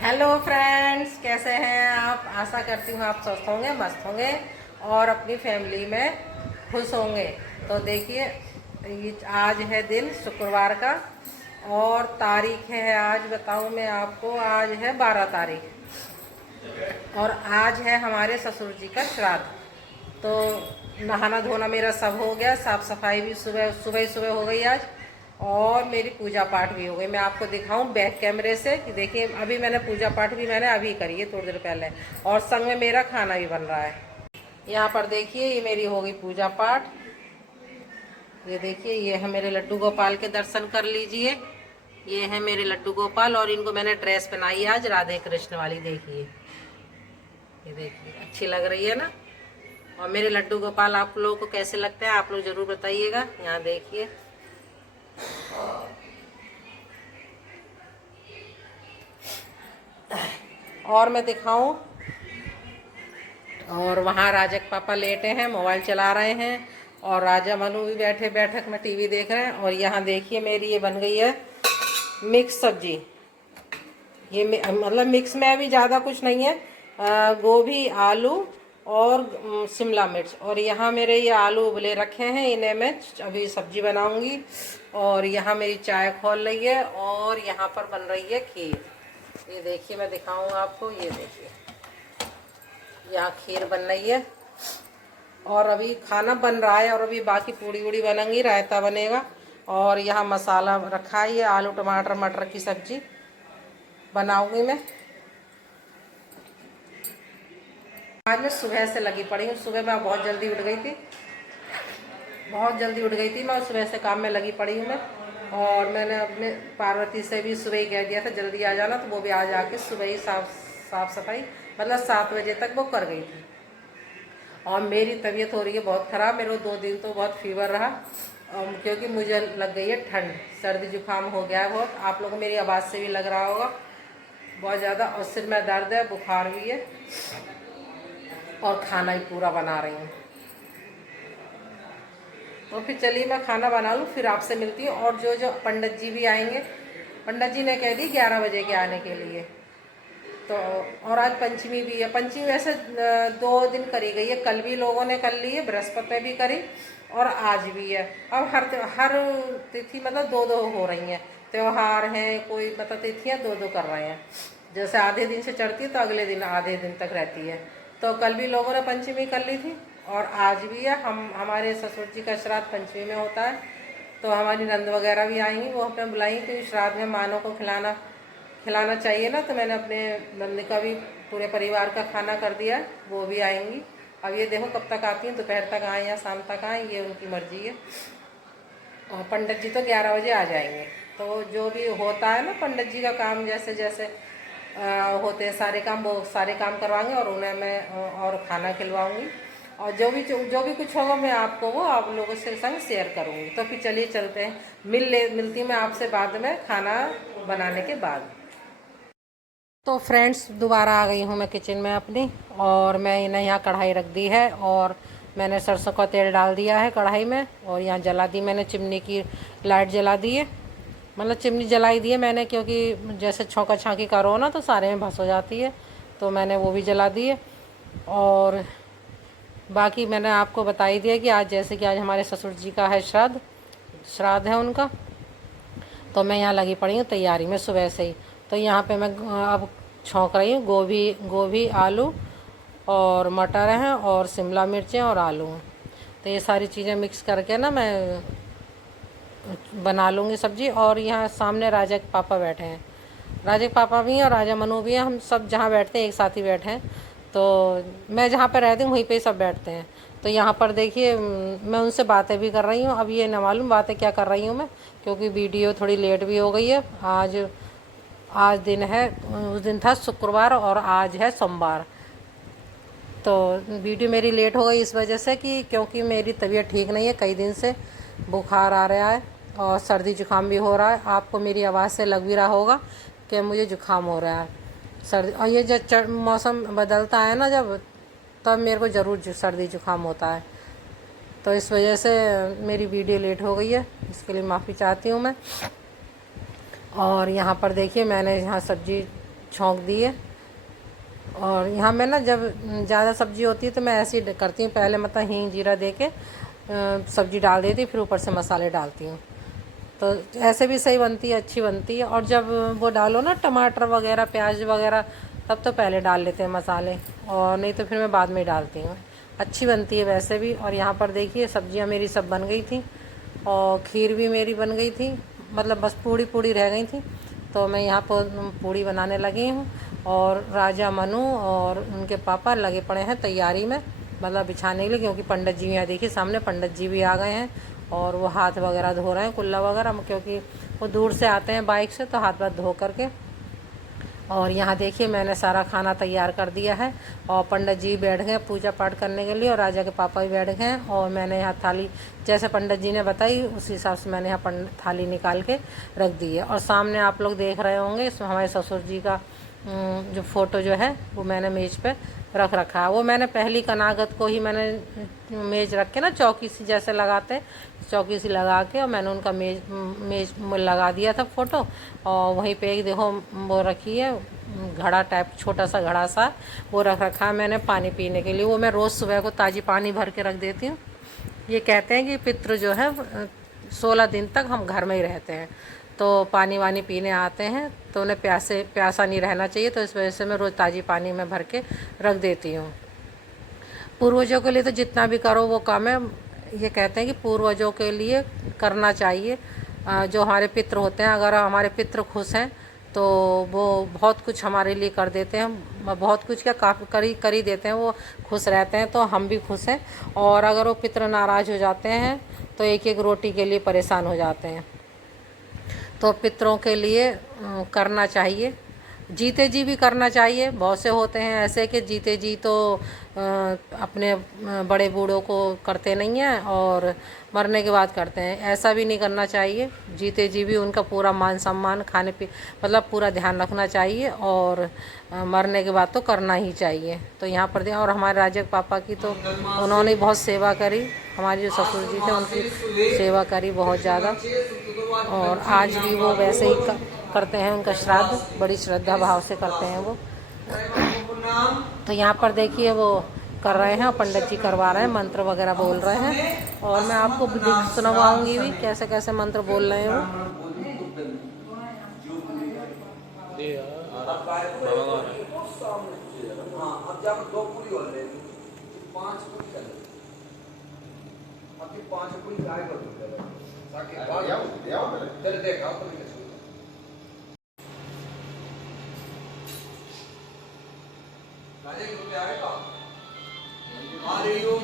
Hello friends, कैसे हैं आप। आशा करती हूँ आप स्वस्थ होंगे, मस्त होंगे और अपनी फैमिली में खुश होंगे। तो देखिए, आज है दिन शुक्रवार का और तारीख है, आज बताऊँ मैं आपको, आज है 12 तारीख और आज है हमारे ससुर जी का श्राद्ध। तो नहाना धोना मेरा सब हो गया, साफ़ सफाई भी सुबह सुबह सुबह हो गई आज, और मेरी पूजा पाठ भी हो गई। मैं आपको दिखाऊं बैक कैमरे से कि देखिए, अभी मैंने पूजा पाठ भी मैंने अभी करी है थोड़ी देर पहले, और संग में मेरा खाना भी बन रहा है। यहाँ पर देखिए, ये मेरी हो गई पूजा पाठ। ये देखिए, ये है मेरे लड्डू गोपाल के, दर्शन कर लीजिए। ये है मेरे लड्डू गोपाल और इनको मैंने ड्रेस पहनाई आज राधे कृष्ण वाली। देखिए, ये देखिए अच्छी लग रही है ना। और मेरे लड्डू गोपाल आप लोगों को कैसे लगते हैं, आप लोग जरूर बताइएगा। यहाँ देखिए, और मैं दिखाऊं, और वहाँ राजक पापा लेटे हैं, मोबाइल चला रहे हैं, और राजा मनु भी बैठे बैठक में टीवी देख रहे हैं। और यहाँ देखिए, मेरी ये बन गई है मिक्स सब्जी। ये मतलब मिक्स में अभी ज़्यादा कुछ नहीं है, गोभी, आलू और शिमला मिर्च। और यहाँ मेरे ये आलू उबले रखे हैं, इन्हें मैं अभी सब्जी बनाऊंगी। और यहाँ मेरी चाय खोल रही है और यहाँ पर बन रही है खीर। ये देखिए, मैं दिखाऊंगा आपको। ये देखिए, यहाँ खीर बन रही है और अभी खाना बन रहा है, और अभी बाकी पूड़ी वूड़ी बनेंगी, रायता बनेगा। और यहाँ मसाला रखा है, ये आलू टमाटर मटर की सब्जी बनाऊंगी मैं। आज मैं सुबह से लगी पड़ी हूँ। सुबह मैं बहुत जल्दी उठ गई थी, बहुत जल्दी उठ गई थी मैं, सुबह से काम में लगी पड़ी हूँ मैं। और मैंने अपने पार्वती से भी सुबह ही कह दिया था जल्दी आ जाना, तो वो भी आज आके सुबह ही साफ सफाई मतलब 7 बजे तक वो कर गई थी। और मेरी तबीयत हो रही है बहुत ख़राब, मेरे को 2 दिन तो बहुत फीवर रहा, क्योंकि मुझे लग गई है ठंड, सर्दी जुकाम हो गया है बहुत। आप लोगों को मेरी आवाज़ से भी लग रहा होगा बहुत ज़्यादा। और सिर में दर्द है, बुखार भी है, और खाना ही पूरा बना रही हूँ। तो फिर चलिए मैं खाना बना लूँ, फिर आपसे मिलती हूँ। और जो पंडित जी भी आएंगे, पंडित जी ने कह दी 11 बजे के आने के लिए। तो और आज पंचमी भी है। पंचमी वैसे 2 दिन करी गई है, कल भी लोगों ने कर ली है, बृहस्पति में भी करी और आज भी है। अब हर तिथि मतलब 2-2 हो रही हैं, त्यौहार हैं, कोई मतलब तिथियाँ 2-2 कर रहे हैं। जैसे आधे दिन से चढ़ती है तो अगले दिन आधे दिन तक रहती है। तो कल भी लोगों ने पंचमी कर ली थी और आज भी है। हमारे ससुर जी का श्राद्ध पंचमी में होता है, तो हमारी नंद वगैरह भी आएंगी, वो हमें बुलाएंगी, क्योंकि श्राद्ध में मानों को खिलाना चाहिए ना। तो मैंने अपने नंद का भी पूरे परिवार का खाना कर दिया, वो भी आएंगी। अब ये देखो कब तक आती हैं, दोपहर तक आए या शाम तक आए, ये उनकी मर्जी है। और पंडित जी तो 11 बजे आ जाएंगे। तो जो भी होता है ना पंडित जी का काम, जैसे जैसे होते हैं सारे काम, वो सारे काम करवाएंगे और उन्हें मैं और खाना खिलवाऊंगी। और जो भी कुछ होगा मैं आपको वो आप लोगों से संग शेयर करूंगी। तो फिर चलिए चलते हैं, मिलती मैं आपसे बाद में खाना बनाने के बाद। तो फ्रेंड्स, दोबारा आ गई हूँ मैं किचन में अपनी, और मैंने यहाँ कढ़ाई रख दी है और मैंने सरसों का तेल डाल दिया है कढ़ाई में। और यहाँ जला दी मैंने चिमनी की लाइट जला दी है, मतलब चिमनी जलाई दी है मैंने, क्योंकि जैसे छौंका छाँकी करो ना तो सारे में भस हो जाती है, तो मैंने वो भी जला दी है। और बाकी मैंने आपको बता ही दिया कि आज जैसे कि आज हमारे ससुर जी का है श्राद्ध है उनका, तो मैं यहाँ लगी पड़ी हूँ तैयारी में सुबह से ही। तो यहाँ पे मैं अब छौंक रही हूँ गोभी आलू और मटर हैं और शिमला मिर्चें और आलू हैं। तो ये सारी चीज़ें मिक्स करके ना मैं बना लूँगी सब्ज़ी। और यहाँ सामने राजक पापा बैठे हैं, राजक पापा भी हैं और राजा मनु भी हैं, हम सब जहाँ बैठते हैं एक साथ ही बैठे हैं। तो मैं जहाँ पे रहती हूँ वहीं पे सब बैठते हैं। तो यहाँ पर देखिए, मैं उनसे बातें भी कर रही हूँ। अब ये न मालूम बातें क्या कर रही हूँ मैं, क्योंकि वीडियो थोड़ी लेट भी हो गई है। आज दिन है, उस दिन था शुक्रवार और आज है सोमवार। तो वीडियो मेरी लेट हो गई इस वजह से कि क्योंकि मेरी तबीयत ठीक नहीं है, कई दिन से बुखार आ रहा है और सर्दी जुकाम भी हो रहा है। आपको मेरी आवाज़ से लग भी रहा होगा कि मुझे जुकाम हो रहा है, सर्दी। और ये जब मौसम बदलता है ना जब, तब मेरे को ज़रूर सर्दी जुकाम होता है। तो इस वजह से मेरी वीडियो लेट हो गई है, इसके लिए माफ़ी चाहती हूँ मैं। और यहाँ पर देखिए, मैंने यहाँ सब्ज़ी छौंक दिए। और यहाँ मैं ना जब ज़्यादा सब्ज़ी होती है तो मैं ऐसे ही करती हूँ, पहले मतलब हींग जीरा दे के सब्ज़ी डाल देती, फिर ऊपर से मसाले डालती हूँ। तो ऐसे भी सही बनती है, अच्छी बनती है। और जब वो डालो ना टमाटर वगैरह प्याज वगैरह, तब तो पहले डाल लेते हैं मसाले, और नहीं तो फिर मैं बाद में ही डालती हूँ। अच्छी बनती है वैसे भी। और यहाँ पर देखिए सब्जियाँ मेरी सब बन गई थी और खीर भी मेरी बन गई थी, मतलब बस पूड़ी पूड़ी रह गई थी। तो मैं यहाँ पर पूड़ी बनाने लगी हूँ और राजा मनु और उनके पापा लगे पड़े हैं तैयारी में, मतलब बिछाने के लिए, क्योंकि पंडित जी यहाँ देखिए सामने पंडित जी भी आ गए हैं और वो हाथ वगैरह धो रहे हैं, कुल्ला वगैरह, क्योंकि वो दूर से आते हैं बाइक से, तो हाथ वाथ धो करके। और यहाँ देखिए मैंने सारा खाना तैयार कर दिया है और पंडित जी बैठ गए पूजा पाठ करने के लिए और राजा के पापा भी बैठ गए हैं। और मैंने यहाँ थाली जैसे पंडित जी ने बताई उसी हिसाब से मैंने यहाँ थाली निकाल के रख दी है। और सामने आप लोग देख रहे होंगे इसमें हमारे ससुर जी का जो फ़ोटो जो है वो मैंने मेज़ पे रख रखा है। वो मैंने पहली कनागत को ही मैंने मेज़ रख के ना चौकी सी जैसे लगाते हैं, चौकी सी लगा के और मैंने उनका मेज़ लगा दिया था फ़ोटो। और वहीं पे एक देखो वो रखी है घड़ा टाइप, छोटा सा घड़ा सा वो रख रखा है मैंने पानी पीने के लिए। वो मैं रोज़ सुबह को ताज़ी पानी भर के रख देती हूँ। ये कहते हैं कि पितृ जो है 16 दिन तक हम घर में ही रहते हैं, तो पानी वानी पीने आते हैं तो उन्हें प्यासा नहीं रहना चाहिए, तो इस वजह से मैं रोज़ ताज़ी पानी में भर के रख देती हूँ। पूर्वजों के लिए तो जितना भी करो वो कम है। ये कहते हैं कि पूर्वजों के लिए करना चाहिए। जो हमारे पितृ होते हैं, अगर हमारे पितृ खुश हैं तो वो बहुत कुछ हमारे लिए कर देते हैं, बहुत कुछ क्या काफ़ी कर ही देते हैं, वो खुश रहते हैं तो हम भी खुश हैं। और अगर वो पितृ नाराज़ हो जाते हैं तो एक एक रोटी के लिए परेशान हो जाते हैं। तो पितरों के लिए करना चाहिए, जीते जी भी करना चाहिए। बहुत से होते हैं ऐसे कि जीते जी तो अपने बड़े बूढ़ों को करते नहीं हैं और मरने के बाद करते हैं, ऐसा भी नहीं करना चाहिए। जीते जी भी उनका पूरा मान सम्मान खाने पे मतलब पूरा ध्यान रखना चाहिए और मरने के बाद तो करना ही चाहिए। तो यहाँ पर दें। और हमारे राजा के पापा की तो उन्होंने बहुत सेवा करी, हमारे जो ससुर जी थे उनकी सेवा करी बहुत ज़्यादा। और आज भी वो वैसे ही करते हैं, उनका श्राद्ध बड़ी श्रद्धा भाव से करते हैं वो। तो यहाँ पर देखिए वो कर रहे हैं, पंडित जी करवा रहे हैं, मंत्र वगैरह बोल रहे हैं और मैं आपको सुनवाऊंगी भी कैसे कैसे मंत्र बोल रहे हैं वो।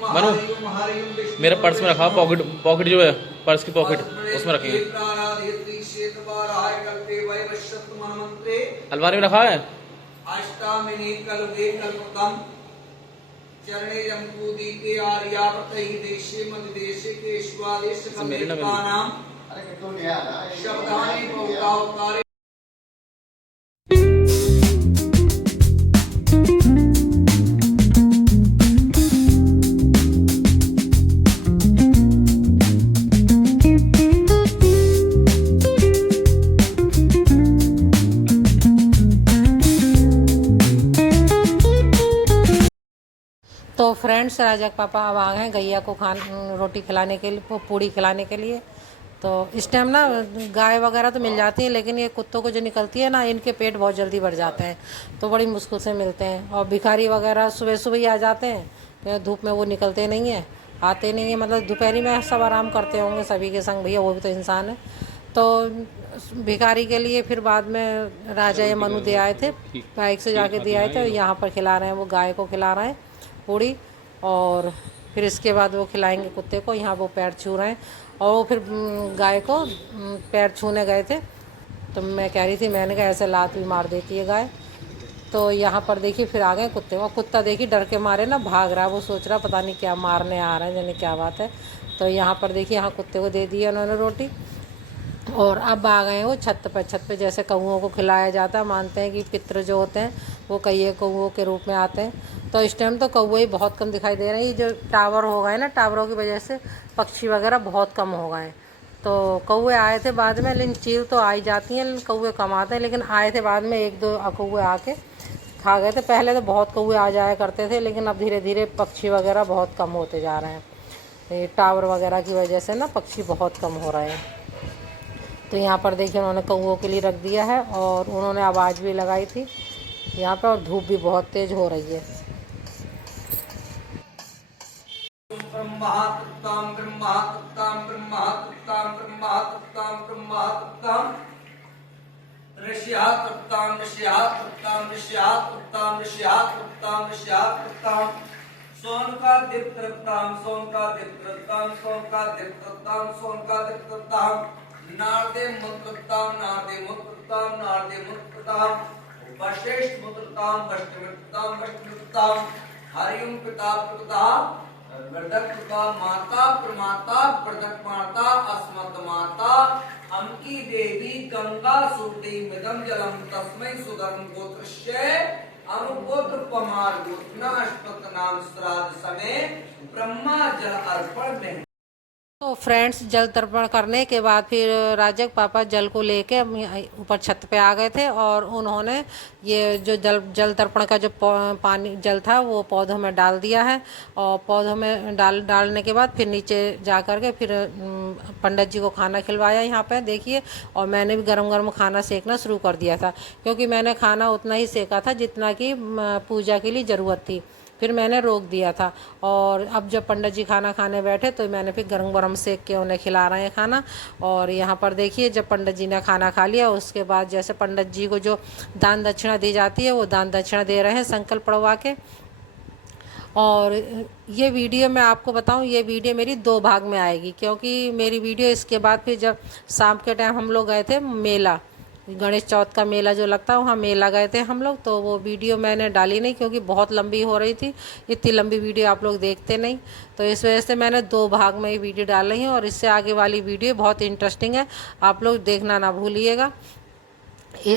मनु मेरा पर्स में रखा, पॉकेट जो है पर्स की पॉकेट उसमें रखेंगे, अलमारी में रखा है। मेरी ना तो फ्रेंड्स राजा के पापा अब आ गए हैं गैया को रोटी खिलाने के लिए, पूड़ी खिलाने के लिए। तो इस टाइम ना गाय वगैरह तो मिल जाती है, लेकिन ये कुत्तों को जो निकलती है ना, इनके पेट बहुत जल्दी भर जाते हैं, तो बड़ी मुश्किल से मिलते हैं। और भिखारी वगैरह सुबह सुबह ही आ जाते हैं, तो धूप में वो निकलते नहीं हैं, आते नहीं हैं, मतलब दोपहरी में सब आराम करते होंगे सभी के संग, भैया वो भी तो इंसान है। तो भिखारी के लिए फिर बाद में राजा या मनु दे आए थे, बाइक से जाके दे आए थे। यहाँ पर खिला रहे हैं, वो गाय को खिला रहे हैं पूड़ी, और फिर इसके बाद वो खिलाएंगे कुत्ते को। यहाँ वो पैर छू रहे हैं और वो फिर गाय को पैर छूने गए थे, तो मैं कह रही थी, मैंने कहा ऐसे लात भी मार देती है गाय। तो यहाँ पर देखिए फिर आ गए कुत्ते, और कुत्ता देखिए डर के मारे ना भाग रहा है, वो सोच रहा पता नहीं क्या मारने आ रहे हैं, जाने क्या बात है। तो यहाँ पर देखिए यहाँ कुत्ते को दे दी उन्होंने रोटी, और अब आ गए वो छत पे जैसे कौओं को खिलाया जाता है। मानते हैं कि पितृ जो होते हैं वो कई कौओं के रूप में आते हैं। तो इस टाइम तो कौवे बहुत कम दिखाई दे रहे हैं, जो टावर हो गए ना, टावरों की वजह से पक्षी वगैरह बहुत कम हो गए हैं। तो कौवे आए थे बाद में, लेकिन चील तो आ ही जाती हैं, लेकिन कौवे कम आते हैं। लेकिन आए थे बाद में, 1-2 कौवे आके खा गए थे। पहले तो बहुत कौवे आ जाया करते थे, लेकिन अब धीरे धीरे पक्षी वगैरह बहुत कम होते जा रहे हैं। ये टावर वगैरह की वजह से ना पक्षी बहुत कम हो रहे हैं। तो यहाँ पर देखिए उन्होंने कौवों के लिए रख दिया है, और उन्होंने आवाज़ भी लगाई थी यहाँ पे, और धूप भी बहुत तेज़ हो रही है। सोन का दिक्कताम सोन का दिक्कताम सोन का दिक्कताम सोन का दिक्कताम नारदे मुक्ताम नारदे मुक्ताम नारदे मुक्ताम वशिष्ठ मुक्ताम वशिष्ठताम वशिष्ठताम हरिओम पिता पिता प्रदत्ता माता प्रमाता प्रदत्त माता अस्मत् माता अम्की देवी गंगा सूति मिदम जलम तस्मै सुधर्म गोत्रस्य अनुगोत्र पमार गोत्रा अष्टक नाम श्राद्ध समय ब्रह्मा जल अर्पण में। तो फ्रेंड्स, जल तर्पण करने के बाद फिर राजक पापा जल को लेके ऊपर छत पे आ गए थे, और उन्होंने ये जो जल तर्पण का जो पानी जल था वो पौधों में डाल दिया है। और पौधों में डालने के बाद फिर नीचे जा कर के फिर पंडित जी को खाना खिलवाया यहाँ पे देखिए। और मैंने भी गरम गरम खाना सेकना शुरू कर दिया था, क्योंकि मैंने खाना उतना ही सेका था जितना कि पूजा के लिए ज़रूरत थी। फिर मैंने रोक दिया था, और अब जब पंडित जी खाना खाने बैठे तो मैंने फिर गरम गरम सेक के उन्हें खिला रहे हैं खाना। और यहाँ पर देखिए जब पंडित जी ने खाना खा लिया, उसके बाद जैसे पंडित जी को जो दान दक्षिणा दी जाती है वो दान दक्षिणा दे रहे हैं संकल्प पढ़वा के। और ये वीडियो मैं आपको बताऊं, ये वीडियो मेरी 2 भाग में आएगी, क्योंकि मेरी वीडियो इसके बाद फिर जब शाम के टाइम हम लोग गए थे मेला, गणेश चौथ का मेला जो लगता है वहाँ मेला गए थे हम लोग, तो वो वीडियो मैंने डाली नहीं क्योंकि बहुत लंबी हो रही थी। इतनी लंबी वीडियो आप लोग देखते नहीं, तो इस वजह से मैंने 2 भाग में ये वीडियो डाल रही हूँ। और इससे आगे वाली वीडियो बहुत इंटरेस्टिंग है, आप लोग देखना ना भूलिएगा।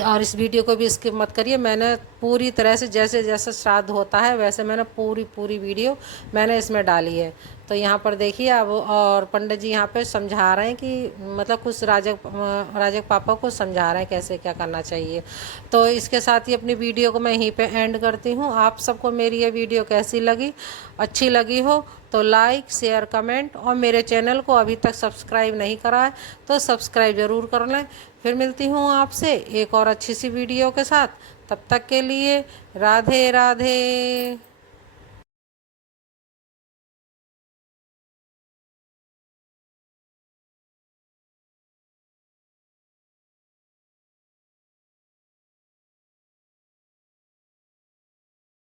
और इस वीडियो को भी स्किप मत करिए। मैंने पूरी तरह से जैसे जैसे श्राद्ध होता है वैसे मैंने पूरी वीडियो मैंने इसमें डाली है। तो यहाँ पर देखिए अब, और पंडित जी यहाँ पे समझा रहे हैं कि मतलब कुछ राजक पापा को समझा रहे हैं कैसे क्या करना चाहिए। तो इसके साथ ही अपनी वीडियो को मैं यहीं पे एंड करती हूँ। आप सबको मेरी ये वीडियो कैसी लगी, अच्छी लगी हो तो लाइक शेयर कमेंट, और मेरे चैनल को अभी तक सब्सक्राइब नहीं करा है तो सब्सक्राइब ज़रूर कर लें। फिर मिलती हूँ आपसे एक और अच्छी सी वीडियो के साथ, तब तक के लिए राधे राधे।